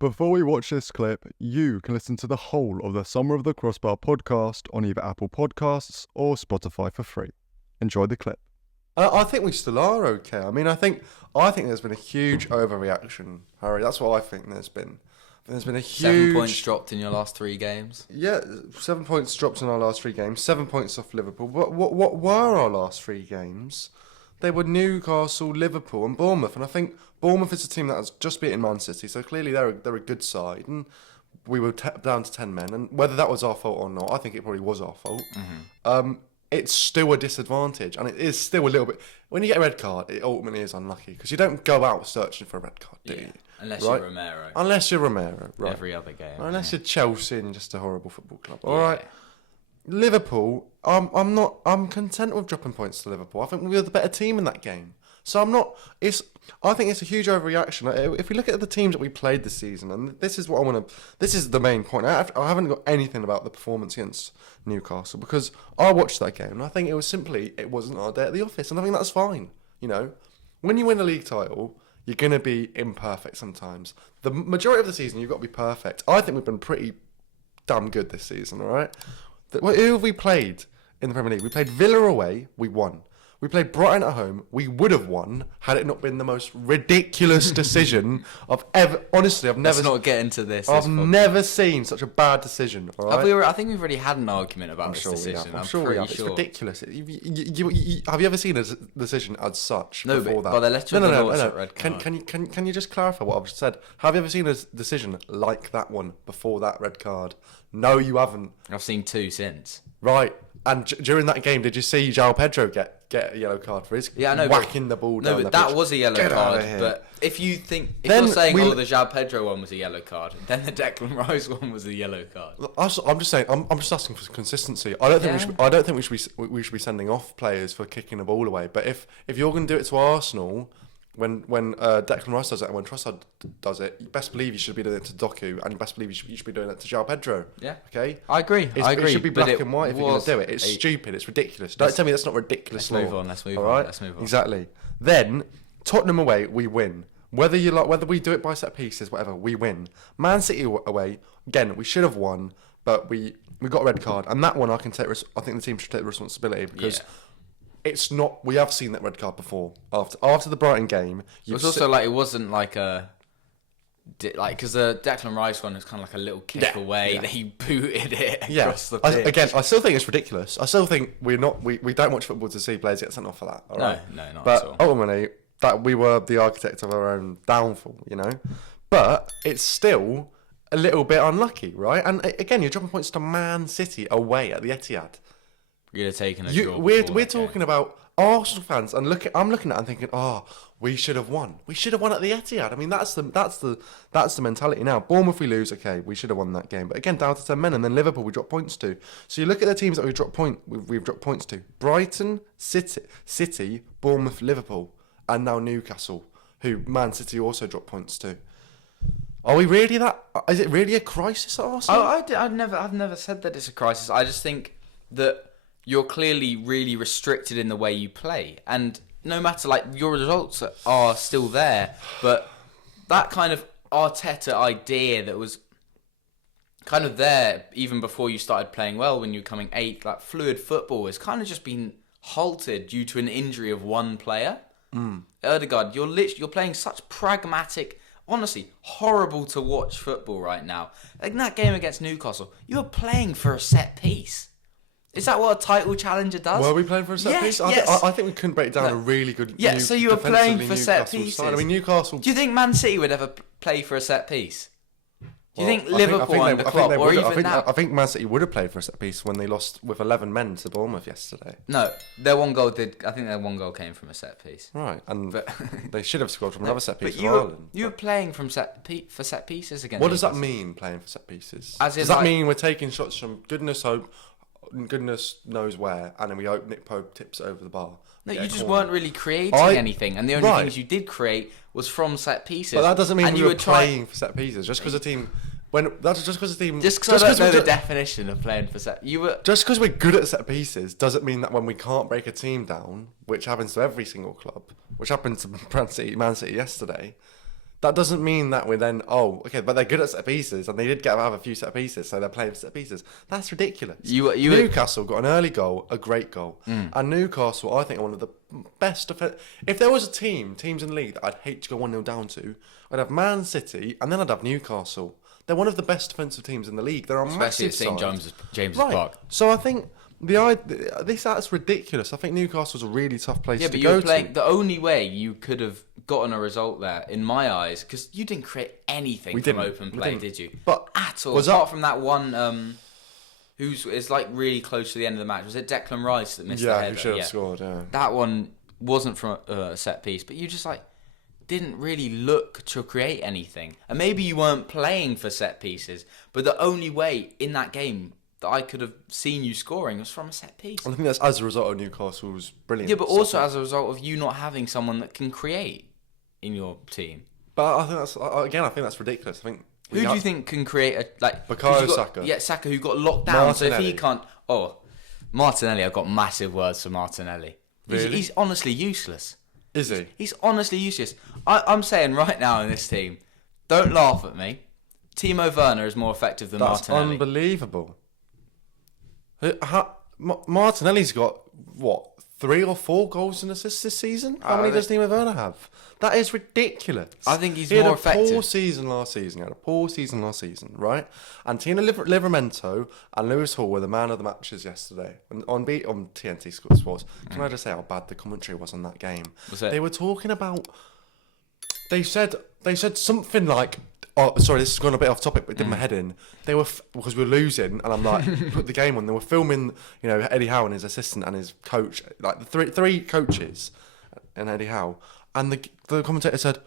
Before we watch this clip, you can listen to the whole of the Summer of the Crossbar podcast on either Apple Podcasts or Spotify for free. Enjoy the clip. I think we still are okay. I mean, I think there's been a huge overreaction, Harry. That's what I think there's been. There's been a huge... 7 points dropped in your last 3 games. Yeah, 7 points dropped in our last 3 games. 7 points off Liverpool. What were our last 3 games? They were Newcastle, Liverpool and Bournemouth. And I think Bournemouth is a team that has just beaten Man City. So clearly they're a good side. And we were down to 10 men. And whether that was our fault or not, I think it probably was our fault. Mm-hmm. It's still a disadvantage, and it is still a little bit... When you get a red card, it ultimately is unlucky, because you don't go out searching for a red card, do you? Unless you're Romero. Unless you're Romero, right. Every other game. Unless you're Chelsea and just a horrible football club. All right. Liverpool, I'm content with dropping points to Liverpool. I think we were the better team in that game. So I think it's a huge overreaction. If we look at the teams that we played this season, and this is what I want to... This is the main point. I haven't got anything about the performance against Newcastle, because I watched that game and I think it wasn't our day at the office, and I think that's fine. You know, when you win a league title, you're going to be imperfect sometimes. The majority of the season, you've got to be perfect. I think we've been pretty damn good this season, all right? Who have we played in the Premier League? We played Villa away, we won. We played Brighton at home. We would have won had it not been the most ridiculous decision I've ever... Honestly, I've never... Let's not get into this. I've never seen such a bad decision. All right? I think we've already had an argument about this decision. I'm sure we have. It's ridiculous. Have you ever seen a decision as such before that? But they let you know it's a red card. Can you just clarify what I've just said? Have you ever seen a decision like that one before that red card? No, you haven't. I've seen 2 since. Right. And during that game, did you see João Pedro get a yellow card for his whacking the ball down the pitch? No, but that was a yellow card. But if you're saying, the João Pedro one was a yellow card, then the Declan Rice one was a yellow card. I'm just saying. I'm just asking for consistency. I don't think we should be sending off players for kicking the ball away. But if you're going to do it to Arsenal, when Declan Rice does it and when Trossard does it, you best believe you should be doing it to Doku, and you best believe you should be doing it to João Pedro. Yeah. Okay? I agree. It should be black and white if you're going to do it. It's stupid. It's ridiculous. Don't tell me that's not ridiculous. Let's move on. Let's move on. Exactly. Then, Tottenham away, we win. Whether we do it by set pieces, whatever, we win. Man City away, again, we should have won, but we got a red card. And that one I think the team should take the responsibility, because... Yeah. It's not. We have seen that red card before. After the Brighton game, it was also like it wasn't like because the Declan Rice one was kind of like a little kick away. Yeah. He booted it across the pitch. I still think it's ridiculous. I still think we don't watch football to see players get sent off for that. All right? No, not but at all. Ultimately, that we were the architect of our own downfall. You know, but it's still a little bit unlucky, right? And again, you're dropping points to Man City away at the Etihad. You'd have taken a draw. We're talking about Arsenal fans, and I'm looking at it and thinking, we should have won. We should have won at the Etihad. I mean, that's the mentality now. Bournemouth we lose, okay, we should have won that game. But again, down to 10 men, and then Liverpool we drop points to. So you look at the teams that we've dropped points to: Brighton, City, Bournemouth, Liverpool, and now Newcastle, who Man City also dropped points to. Are we really that? Is it really a crisis at Arsenal? I've never said that it's a crisis. I just think that you're clearly really restricted in the way you play, and no matter, like, your results are still there, but that kind of Arteta idea that was kind of there even before you started playing well, when you were coming 8th, like fluid football, has kind of just been halted due to an injury of one player. Ødegaard, you're playing such pragmatic, honestly horrible to watch football right now. Like in that game against Newcastle, you were playing for a set piece. Is that what a title challenger does? Were we playing for a set piece? I think we couldn't break down a really good. So you were playing for set pieces. Side. I mean, Newcastle. Do you think Man City would ever play for a set piece? Do you think Liverpool under Klopp, or even now? I think Man City would have played for a set piece when they lost with 11 men to Bournemouth yesterday. No, their one goal did. I think their one goal came from a set piece. Right, and they should have scored from another set piece. But you were playing for set pieces against. What does that mean, playing for set pieces? Does that mean we're taking shots from goodness knows where, and then we hope Nick Pope tips over the bar? No, you just weren't really creating anything, and the only things you did create was from set pieces. But that doesn't mean we were playing for set pieces. Just because a team, just because I don't know the definition of playing for set. Just because we're good at set pieces doesn't mean that when we can't break a team down, which happens to every single club, which happened to Man City yesterday, that doesn't mean that we're then, but they're good at set pieces, and they did have a few set pieces, so they're playing set pieces. That's ridiculous. Newcastle got an early goal, a great goal. And Newcastle, I think, are one of the best if there was teams in the league that I'd hate to go 1-0 down to, I'd have Man City, and then I'd have Newcastle. They're one of the best defensive teams in the league. They're a especially massive at side. James's right. Park. So I think that's ridiculous. I think Newcastle's a really tough place to go to. Yeah, but you're playing. The only way you could have gotten a result there, in my eyes, because you didn't create anything from open play, did you? But at all, apart from that one. Who's like really close to the end of the match? Was it Declan Rice that missed the header? Who should have scored? Yeah, that one wasn't from a set piece, but you just didn't really look to create anything. And maybe you weren't playing for set pieces, but the only way in that game that I could have seen you scoring was from a set piece. And I think that's as a result of Newcastle's brilliant. Yeah, but also as a result of you not having someone that can create in your team. But I think that's ridiculous. I think. Who do you think can create Bukayo Saka? Yeah, Saka, who got locked down. Martinelli. So if he can't... Martinelli, I've got massive words for Martinelli. Really? He's honestly useless. Is he? He's honestly useless. I'm saying right now in this team, don't laugh at me. Timo Werner is more effective than Martinelli. That's unbelievable. Martinelli's got, 3 or 4 goals and assists this season? How many does Timo Werner have? That is ridiculous. I think he had more a effective. poor season last season. He had a poor season last season, right? And Tino Livramento and Lewis Hall were the man of the matches yesterday on TNT Sports. Can I just say how bad the commentary was on that game? Was it? They were talking about. They said something like. Oh, sorry, this has gone a bit off topic, but it did my head in. They were because we were losing, and I'm like, put the game on. They were filming, Eddie Howe and his assistant and his coach, like the three coaches, and Eddie Howe. And the commentator said,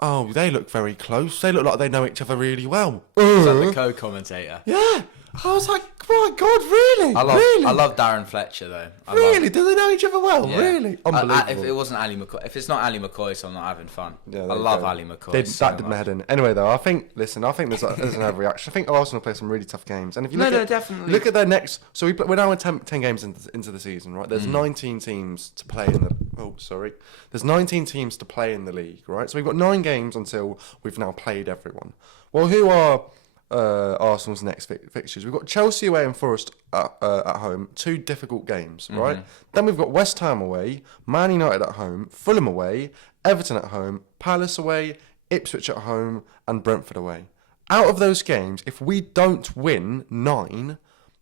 "Oh, they look very close. They look like they know each other really well." Is that the co-commentator? Yeah. I was like, my God, really? I love Darren Fletcher though. Really? Do they know each other well? Yeah. Really? Unbelievable. If it wasn't Ali McCoy, if it's not Ali McCoy, so I'm not having fun. Yeah, I love Ali McCoy. That did my head in. Anyway, though, I think there's an overreaction. I think Arsenal play some really tough games, and if you definitely look at their next. So we're now in 10 games into the season, right? There's 19 teams to play in the. Oh, sorry. There's 19 teams to play in the league, right? So we've got 9 games until we've now played everyone. Well, who are Arsenal's next fixtures? We've got Chelsea away and Forest at home. 2 difficult games, right? Then we've got West Ham away, Man United at home, Fulham away, Everton at home, Palace away, Ipswich at home, and Brentford away. Out of those games, if we don't win 9,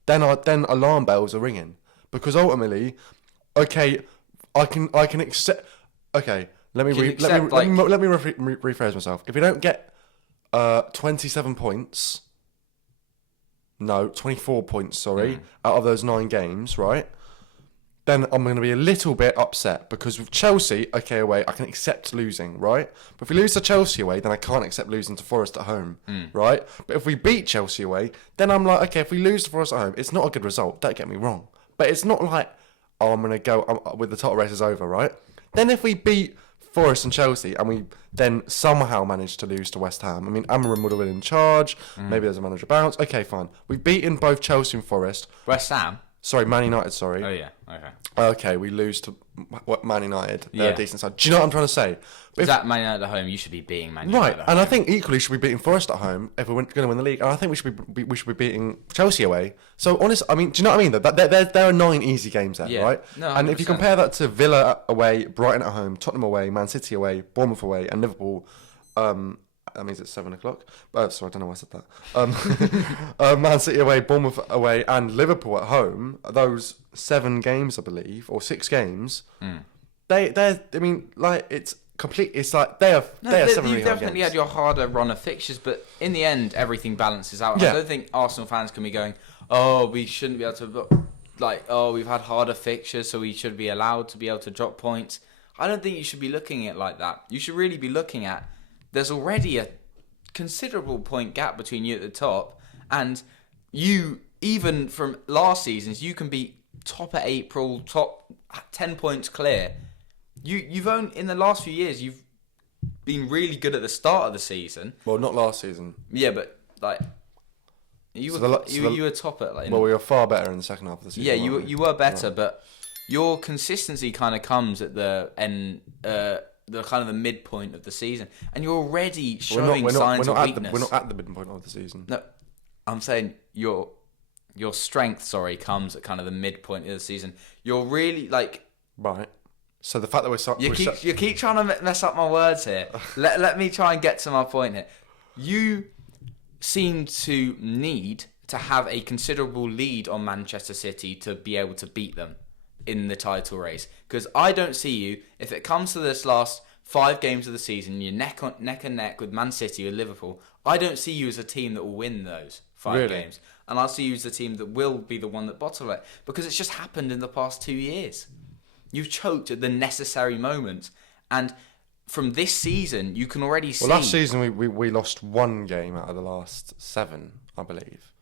then alarm bells are ringing, because ultimately, okay, I can accept. Okay, let me rephrase myself. If we don't get 27 points. No, 24 points, sorry, out of those 9 games, right? Then I'm going to be a little bit upset, because with Chelsea, okay, away, I can accept losing, right? But if we lose to Chelsea away, then I can't accept losing to Forest at home, right? But if we beat Chelsea away, then I'm like, okay, if we lose to Forest at home, it's not a good result, don't get me wrong. But it's not like, I'm going to go with the title race is over, right? Then if we beat Forest and Chelsea, and we then somehow managed to lose to West Ham. I mean, Amarim would have been in charge. Maybe there's a manager bounce. Okay, fine. We've beaten both Chelsea and Forest. West Ham? Sorry, Man United, sorry. Oh, yeah. Okay. Okay, we lose to Man United. They're a decent side. Do you know what I'm trying to say? Is that Man United at home? You should be beating Man United Right, at home. and I think equally should be beating Forest at home if we're going to win the league. And I think we should be beating Chelsea away. So, honestly, I mean, do you know what I mean? There are 9 easy games there, right? No, and if you compare that to Villa away, Brighton at home, Tottenham away, Man City away, Bournemouth away, and Liverpool, that means it's 7 o'clock. Sorry, I don't know why I said that. Man City away, Bournemouth away, and Liverpool at home. Those 7 games, I believe, or 6 games. I mean, like, it's complete. It's like they are 7 really hard You definitely games. had your harder run of fixtures, but in the end, everything balances out. Yeah. I don't think Arsenal fans can be going, "Oh, we shouldn't be able to." We've had harder fixtures, so we should be allowed to be able to drop points. I don't think you should be looking at it like that. You should really be looking at there's already a considerable point gap between you at the top, and you, even from last seasons, you can be top at April, top 10 points clear. You've only, in the last few years, you've been really good at the start of the season. Well, not last season. Yeah, but like you were top at like. Well, we were far better in the second half of the season. Yeah, you were better, but your consistency kind of comes at the end the kind of the midpoint of the season, and you're already showing signs of weakness. We're not at the midpoint of the season. No, I'm saying your strength, comes at kind of the midpoint of the season. You're really like right. So the fact that you keep trying to mess up my words here. let me try and get to my point here. You seem to need to have a considerable lead on Manchester City to be able to beat them in the title race. Because I don't see you, if it comes to this last 5 games of the season, you're neck and neck with Man City or Liverpool, I don't see you as a team that will win those 5 games. And I'll see you as a team that will be the one that bottle it. Because it's just happened in the past 2 years. You've choked at the necessary moments. And from this season, you can already see... Well, last season we lost 1 game out of the last 7, I believe.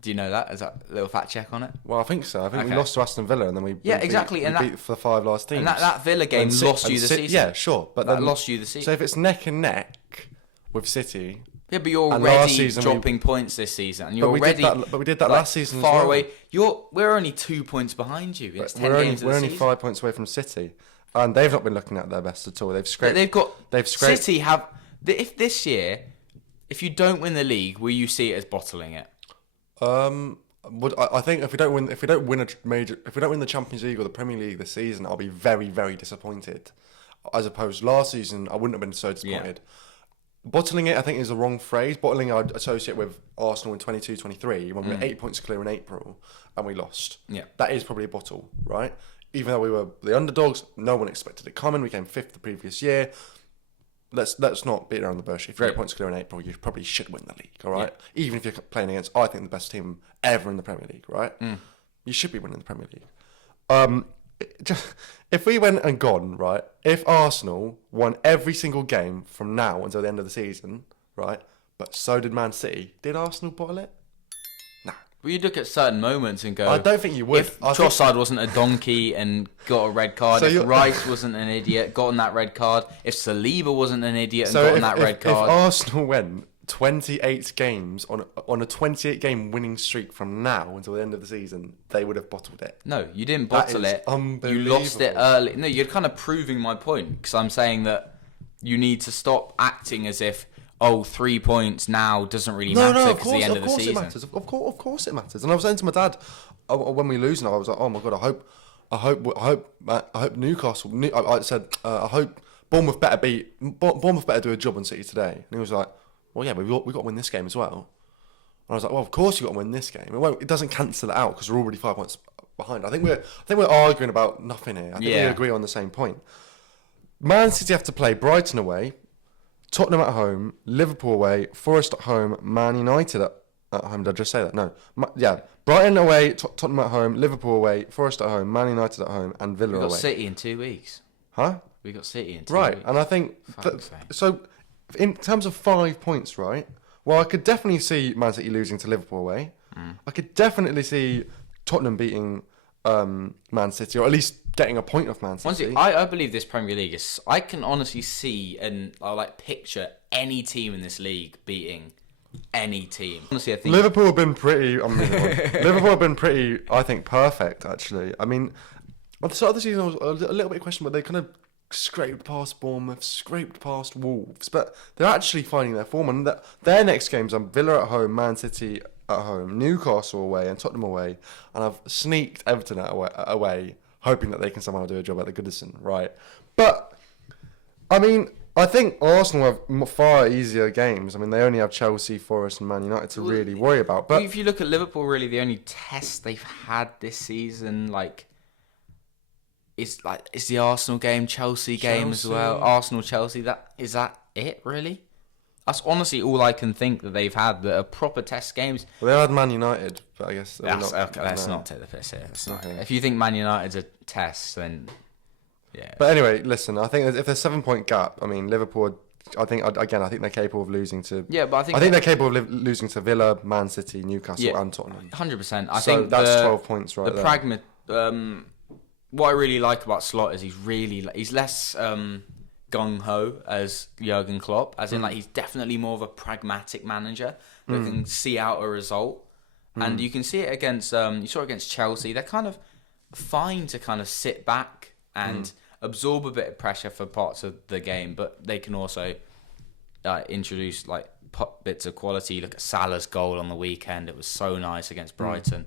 Do you know that? Is that a little fact check on it? Well, I think so. I think we lost to Aston Villa and then we exactly. We beat for the 5 last teams. And that Villa game lost you the season. Yeah, sure. But that lost you the season. So if it's neck and neck with City... Yeah, but you're already dropping points this season. And you're already... But we did that last season far as well. away. We're only 2 points behind you. It's 10 games of the season. We're only 5 points away from City. And they've not been looking at their best at all. They've scraped... City have... If this year, if you don't win the league, will you see it as bottling it? I think if we don't win the Champions League or the Premier League this season, I'll be very, very disappointed. As opposed to last season, I wouldn't have been so disappointed. Yeah. Bottling it, I think, is the wrong phrase. Bottling, I'd associate with Arsenal in 22-23 when we were 8 points clear in April and we lost. Yeah, that is probably a bottle, right? Even though we were the underdogs, no one expected it coming. We came 5th the previous year. Let's not beat around the bush. If you're 8 points clear in April, you probably should win the league, all right? Yeah. Even if you're playing against, I think, the best team ever in the Premier League, right? You should be winning the Premier League. If we went and gone, right? If Arsenal won every single game from now until the end of the season, right? But so did Man City. Did Arsenal bottle it? Nah. Well, you look at certain moments and go... I don't think you would. If Trossard wasn't a donkey and got a red card, if Rice wasn't an idiot, gotten that red card, if Saliba wasn't an idiot and gotten that red card... If Arsenal went 28 games on a 28-game winning streak from now until the end of the season, they would have bottled it. No, you didn't bottle it. Unbelievable. You lost it early. No, you're kind of proving my point because I'm saying that you need to stop acting as if 3 points now doesn't really matter because the end of the season. Of course it matters. And I was saying to my dad when we lose, and I was like, oh my god, I hope Newcastle. I said I hope Bournemouth better do a job on City today. And he was like, well, yeah, we got to win this game as well. And I was like, well, of course you got to win this game. It doesn't cancel it out because we're already 5 points behind. I think we're arguing about nothing here. I think we agree on the same point. Man City have to play Brighton away, Tottenham at home, Liverpool away, Forest at home, Man United at home. Did I just say that? No. Brighton away, Tottenham at home, Liverpool away, Forest at home, Man United at home, and Villa away. We got City in 2 weeks. Huh? We got City in 2 weeks. Right, and I think so. In terms of 5 points, right? Well, I could definitely see Man City losing to Liverpool away. I could definitely see Tottenham beating Man City, or at least getting a point off Man City. Honestly, I believe this Premier League is... I can honestly see and picture any team in this league beating any team. Honestly, I think... Liverpool have been pretty... Liverpool have been pretty, I think, perfect, actually. I mean, at the start of the season, I was a little bit questionable. They kind of scraped past Bournemouth, scraped past Wolves, but they're actually finding their form. And their next games are Villa at home, Man City at home, Newcastle away, and Tottenham away. And I've sneaked Everton away, hoping that they can somehow do a job at the Goodison, right? But I mean, I think Arsenal have far easier games. I mean, they only have Chelsea, Forest, and Man United to really worry about. But if you look at Liverpool, really the only test they've had this season, it's the Arsenal game, Chelsea game as well. Arsenal, Chelsea. That it really? That's honestly all I can think that they've had that are proper test games. Well, they had Man United, but I guess let's not take the piss here. If you think Man United's a test, then yeah. But anyway, listen. I think if there's 7 point gap, I mean Liverpool. I think they're capable of losing to. Yeah, but I think they're capable of losing to Villa, Man City, Newcastle, and Tottenham. 100%. I think that's 12 points right there. What I really like about Slot is he's less gung ho as Jurgen Klopp, as in he's definitely more of a pragmatic manager that can see out a result, and you can see it against you saw it against Chelsea. They're kind of fine to kind of sit back and absorb a bit of pressure for parts of the game, but they can also introduce like bits of quality. Look at Salah's goal on the weekend; it was so nice against Brighton.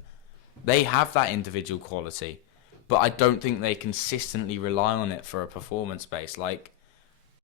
They have that individual quality, but I don't think they consistently rely on it for a performance base. Like